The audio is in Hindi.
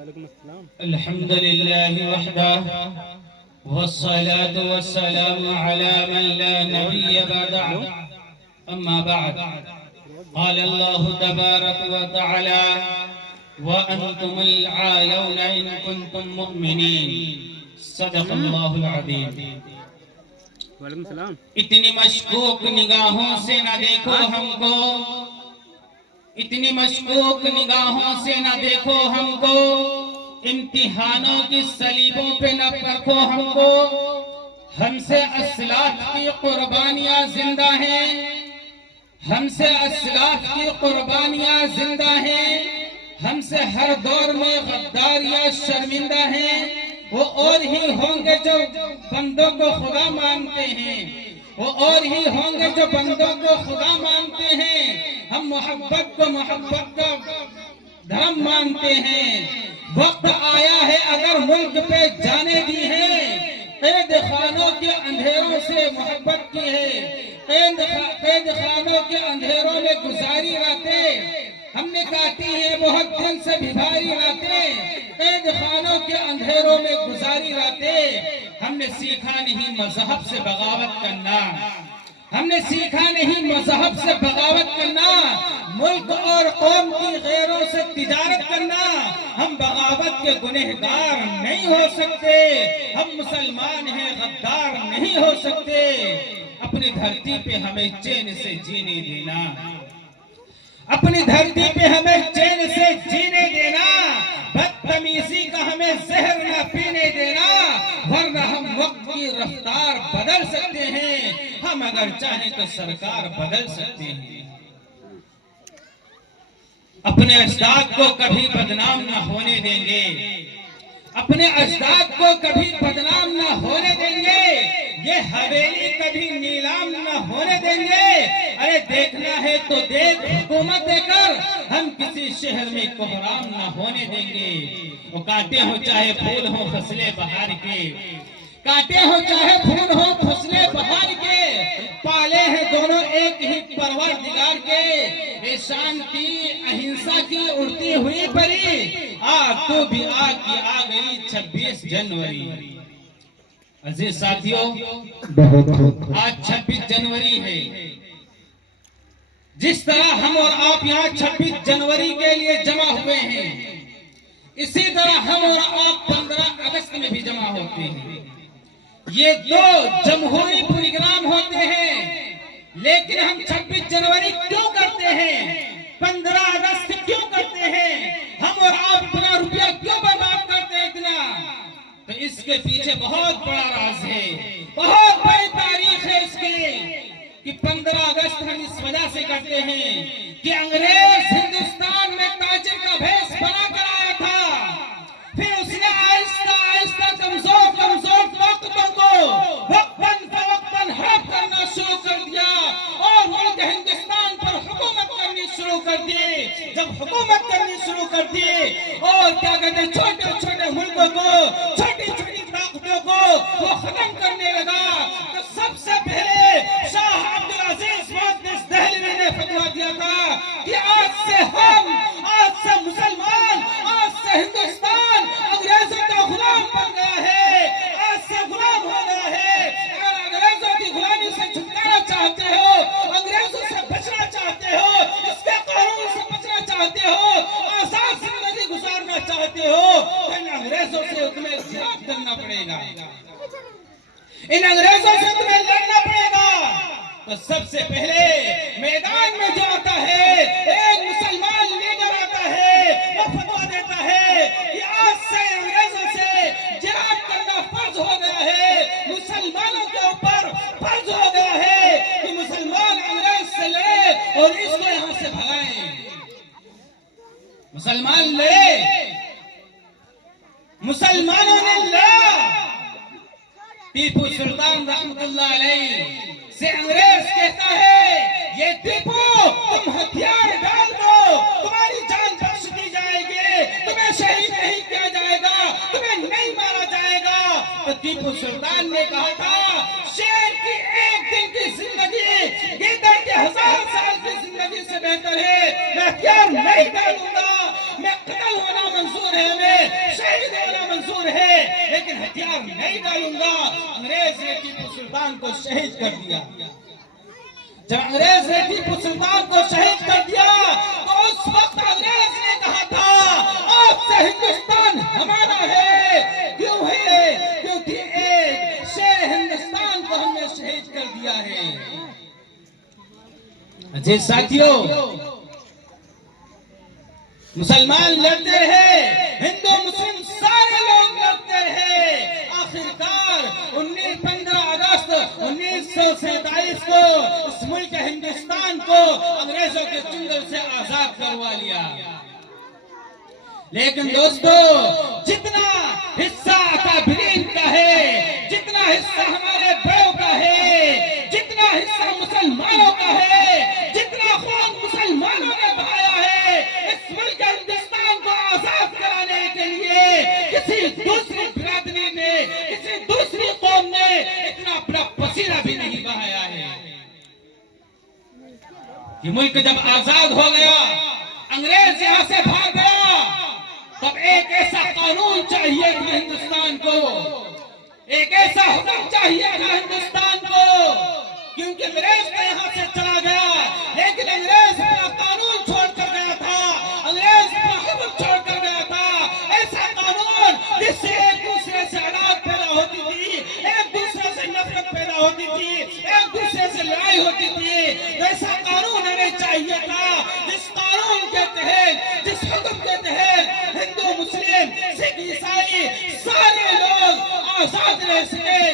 अल्हम्दुलिल्लाह वहदह वस्सलातु वस्सलामु अला मन ला नबिय्य बअद अम्मा बअद क़ाल अल्लाहु तबारक व तआला व अंतुमुल आलौना इन कुंतुम मुमिनीन सदक़ल्लाहुल अज़ीम। वालेकुम सलाम। इतनी मशकूक निगाहों से न देखो हमको, इतनी मशकूक निगाहों से न देखो हमको, इम्तिहानों की सलीबों पे न परखो हमको। हमसे असलाफ की कुर्बानियां जिंदा हैं, हमसे असलाफ की कुर्बानियां जिंदा हैं, हमसे हर दौर में गद्दारियां शर्मिंदा हैं। वो और ही होंगे जो बंदों को खुदा मानते हैं, वो और ही होंगे जो बंदों को खुदा मानते हैं। हम मोहब्बत को मोहब्बत का धर्म मानते हैं। वक्त आया है अगर मुल्क पे जाने दी है, कैद खानों के अंधेरों से मोहब्बत की है, कैद खानों के अंधेरों में गुजारी रातें हमने काटी है, बहुत दिन से भिखारी रातें, कैद खानों के अंधेरों में गुजारी रातें। हमने सीखा नहीं मजहब से बगावत करना, हमने सीखा नहीं मजहब से बगावत करना, मुल्क और कौम की गैरों से तिजारत करना। हम बगावत के गुनहगार नहीं हो सकते, हम मुसलमान हैं गद्दार नहीं हो सकते। अपनी धरती पे हमें चैन से जीने देना, अपनी धरती पे हमें चैन से जीने देना, बदतमीजी का हमें जहर न पीने देना, वरना हम वक्त की रफ्तार बदल सकते हैं। हम अगर चाहें तो सरकार बदल सकते हैं। अपने अजदाद को कभी बदनाम न होने देंगे, अपने अजदाद को कभी बदनाम न होने देंगे, ये हवेली कभी नीलाम न होने देंगे। अरे देखना है तो देख, हुकूमत देकर हम किसी शहर में कोहराम न होने देंगे। वो कांटे हो चाहे फूल हो फसले बहार के, कांटे हो चाहे फूल हो फसले बहार के, पाले हैं दोनों एक ही परवरदिगार के। ये शांति अहिंसा की उड़ती हुई परी, आग तो भी आग की आ गई 26 जनवरी। अजीज साथियों, आज 26 जनवरी है। जिस तरह हम और आप यहाँ 26 जनवरी के लिए जमा हुए हैं, इसी तरह हम और आप 15 अगस्त में भी जमा होते हैं। ये दो जमहूरी प्रोग्राम होते हैं, लेकिन हम 26 जनवरी क्यों करते हैं, 15 अगस्त क्यों करते हैं, हम और आप इतना रुपया क्यों बर्बाद करते हैं इतना? तो इसके पीछे बहुत बड़ा राज है, बहुत बड़ी तारीख है इसकी कि 15 अगस्त हम इस वजह से करते हैं कि अंग्रेज हिंदुस्तान में ताजिर का भेष बना कर आया था। फिर उसने आहिस्ता आहिस्ता कमजोर कमजोर ताकतों को वक्तन हड़प करना शुरू कर दिया और मुल्क हिंदुस्तान पर हुकूमत करनी शुरू कर दी। जब हुकूमत करनी शुरू कर दी और क्या कहते हैं, छोटे छोटे मुल्कों को, छोटी छोटी ताकतों को वो खत्म करने लगा, तो सबसे पहले शाह अब्दुल अजीज मुक़द्दस दहलवी ने फतवा दिया था कि आज से मुसलमान, आज से हिंदुस्तान अंग्रेजों का गुलाम बन गया है, आज से गुलाम हो गया है। अगर अंग्रेजों की गुलामी से छुटकारा चाहते हो, अंग्रेजों से बचना चाहते हो, इसके कानून से बचना चाहते हो, आजाद जिंदगी गुजारना चाहते हो, तो इन अंग्रेजों से तुम्हें जिहाद करना पड़ेगा, इन अंग्रेजों से तुम्हें लड़ना पड़ेगा। तो सबसे पहले मैदान में जो आता है, एक मुसलमान लीडर आता है, वो फतवा देता है कि आज से अंग्रेजों से जिहाद करना फर्ज हो गया है, मुसलमानों के ऊपर फर्ज हो गया है कि मुसलमान अंग्रेज से लड़े और इसको यहाँ से भगाएं। मुसलमान लड़े, मुसलमानों ने लड़ा। टीपू सुल्तान रहमतुल्लाह अलैह से अंग्रेज कहता है, ये टीपू तुम हथियार डाल दो, तुम्हारी जान बख्श दी जाएगी, तुम्हें शहीद नहीं किया जाएगा, तुम्हें नहीं मारा जाएगा। तो टीपू सुल्तान ने कहा था, शेर की एक दिन की जिंदगी गीदड़ के 1000 साल की जिंदगी से बेहतर है। मैं हथियार नहीं डालूंगा, मैं कत्ल होना मंजूर है हमें, लेकिन हथियार नहीं डालूंगा। अंग्रेज ने टीपू सुल्तान को शहीद कर दिया। जब अंग्रेज ने टीपू सुल्तान को शहीद कर दिया तो उस वक्त अंग्रेज ने कहा था आपसे हिंदुस्तान हमारा है। क्यों है? क्योंकि एक शेर हिंदुस्तान को हमने शहीद कर दिया है। जी साथियों, मुसलमान लड़ते हैं, हिंदू मुस्लिम सारे लोग लड़ते हैं। आखिरकार 15 अगस्त 1947 को इस मुल्क हिंदुस्तान को अंग्रेजों के चंगुल से आजाद करवा लिया। लेकिन दोस्तों, जितना हिस्सा अकाबिरीन का है, जितना हिस्सा हमारे बड़ों का है, जितना हिस्सा मुसलमानों का है, जितना खून मुसलमानों ने बहाया है इस मुल्क हिंदुस्तान को आजाद कराने के लिए, किसी दूसरी बिरादरी ने, किसी दूसरी कौम ने इतना अपना पसीना भी नहीं बहाया है। ये मुल्क जब आजाद हो गया, अंग्रेज यहां से भाग गया, तब एक ऐसा कानून चाहिए था हिंदुस्तान को, एक ऐसा हुक्म चाहिए था हिंदुस्तान को, क्योंकि अंग्रेज तो यहां से चला गया, लेकिन अंग्रेज अपना कानून छोड़कर गया था, अंग्रेज अपना हुक्म छोड़कर गया था। ऐसा कानून जिससे एक दूसरे से अदावत पैदा होती थी, एक दूसरे से नफरत पैदा होती थी, एक दूसरे से लड़ाई होती थी। तो ऐसा कानून हमें चाहिए था जिस कानून के तहत, जिस हुक्म के तहत हिंदू मुस्लिम सिख ईसाई सारे लोग आजाद रह सके।